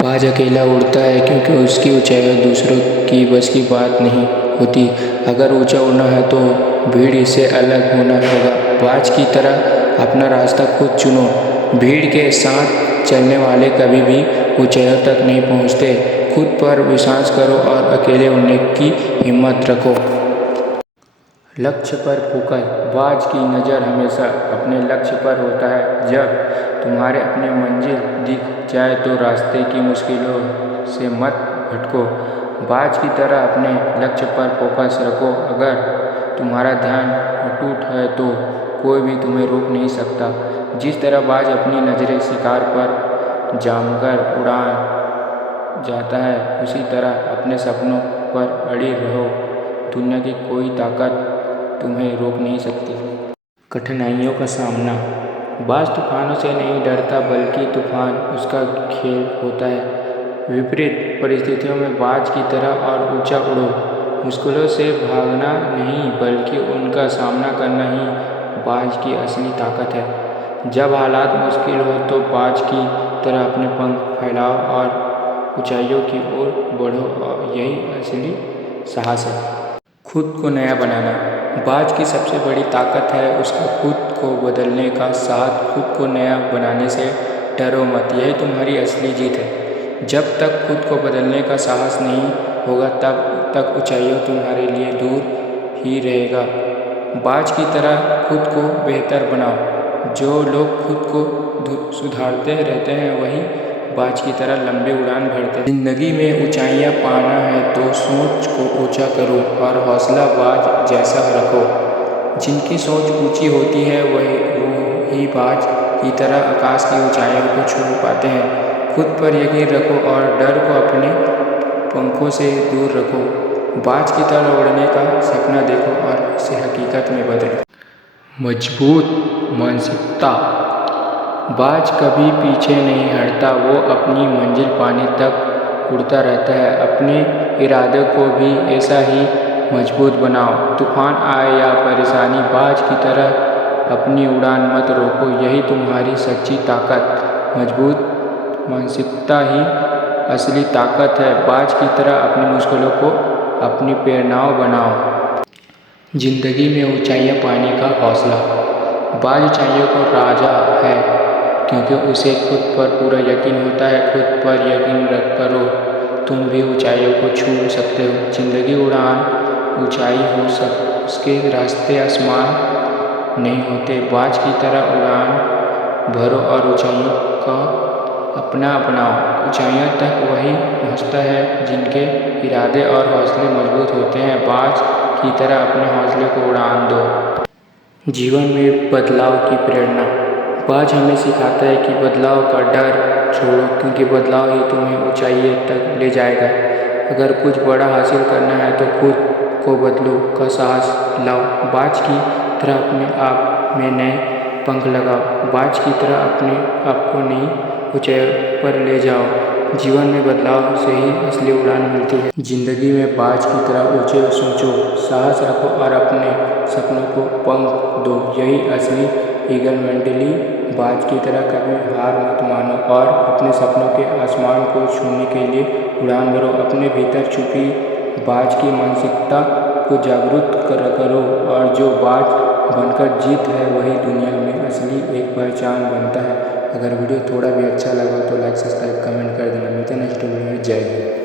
बाज अकेला उड़ता है क्योंकि उसकी ऊंचाई दूसरों की बस की बात नहीं होती। अगर ऊंचा उड़ना है तो भीड़ से अलग होना होगा। बाज की तरह अपना रास्ता खुद चुनो। भीड़ के साथ चलने वाले कभी भी ऊंचाइयों तक नहीं पहुंचते। खुद पर विश्वास करो और अकेले उड़ने की हिम्मत रखो। लक्ष्य पर फोकस। बाज की नज़र हमेशा अपने लक्ष्य पर होता है। जब तुम्हारे अपनी मंजिल दिख जाए तो रास्ते की मुश्किलों से मत भटको। बाज की तरह अपने लक्ष्य पर फोकस रखो। अगर तुम्हारा ध्यान अटूट है तो कोई भी तुम्हें रोक नहीं सकता। जिस तरह बाज अपनी नज़रें शिकार पर जमकर उड़ान जाता है, उसी तरह अपने सपनों पर अड़ी रहो। दुनिया की कोई ताकत तुम्हें रोक नहीं सकती। कठिनाइयों का सामना। बाज तूफानों से नहीं डरता बल्कि तूफान उसका खेल होता है। विपरीत परिस्थितियों में बाज की तरह और ऊंचा उड़ो। मुश्किलों से भागना नहीं बल्कि उनका सामना करना ही बाज की असली ताकत है। जब हालात मुश्किल हो तो बाज की तरह अपने पंख फैलाओ और ऊंचाइयों की ओर बढ़ो और यही असली साहस है। खुद को नया बनाना। बाज की सबसे बड़ी ताकत है उसका खुद को बदलने का साथ। खुद को नया बनाने से डरो मत, यही तुम्हारी असली जीत है। जब तक खुद को बदलने का साहस नहीं होगा तब तक ऊंचाइयों तुम्हारे लिए दूर ही रहेगा। बाज की तरह खुद को बेहतर बनाओ। जो लोग खुद को सुधारते रहते हैं वही बाज की तरह लंबी उड़ान भरते हैं। जिंदगी में ऊंचाइयां पाना है तो सोच को ऊंचा करो और हौसला बाज जैसा रखो। जिनकी सोच ऊंची होती है वही बाज की तरह आकाश की ऊंचाइयों को छू पाते हैं। खुद पर यकीन रखो और डर को अपने पंखों से दूर रखो। बाज की तरह उड़ने का सपना देखो और इसे हकीकत में बदलो। मजबूत मानसिकता। बाज कभी पीछे नहीं हटता, वो अपनी मंजिल पाने तक उड़ता रहता है। अपने इरादे को भी ऐसा ही मजबूत बनाओ। तूफान आए या परेशानी, बाज की तरह अपनी उड़ान मत रोको, यही तुम्हारी सच्ची ताकत। मजबूत मानसिकता ही असली ताकत है। बाज की तरह अपनी मुश्किलों को अपनी प्रेरणाओं बनाओ। जिंदगी में ऊंचाइयां पाने का हौसला। बाज ऊंचाइयों का राजा है क्योंकि उसे खुद पर पूरा यकीन होता है। खुद पर यकीन करो, तुम भी ऊंचाइयों को छू सकते हो। जिंदगी उड़ान ऊंचाई हो उसके रास्ते आसमान नहीं होते। बाज की तरह उड़ान भरो और ऊंचाइयों का अपना बनाओ। ऊंचाइयों तक वही पहुंचता है जिनके इरादे और हौसले मजबूत होते हैं। बाज की तरह अपने हौसले को उड़ान दो। जीवन में बदलाव की प्रेरणा। बाज हमें सिखाता है कि बदलाव का डर छोड़ो क्योंकि बदलाव ही तुम्हें ऊंचाई तक ले जाएगा। अगर कुछ बड़ा हासिल करना है तो खुद को बदलो का साहस लाओ। बाज की तरह अपने आप में नए पंख लगाओ। बाज की तरह अपने आप को नई ऊंचाई पर ले जाओ। जीवन में बदलाव से ही असली उड़ान मिलती है। जिंदगी में बाज की तरह ऊंचे सोचो, साहस रखो और अपने सपनों को पंख दो, यही असली ईगल मेंटली। बाज की तरह कभी हार मत मानो और अपने सपनों के आसमान को छूने के लिए उड़ान भरो। अपने भीतर छुपी बाज की मानसिकता को जागरूक करो और जो बाज बनकर जीत है वही दुनिया में असली एक पहचान बनता है। अगर वीडियो थोड़ा भी अच्छा लगा तो लाइक सब्सक्राइब कमेंट कर देना। मिलते हैं नेक्स्ट वीडियो में। जय हिंद।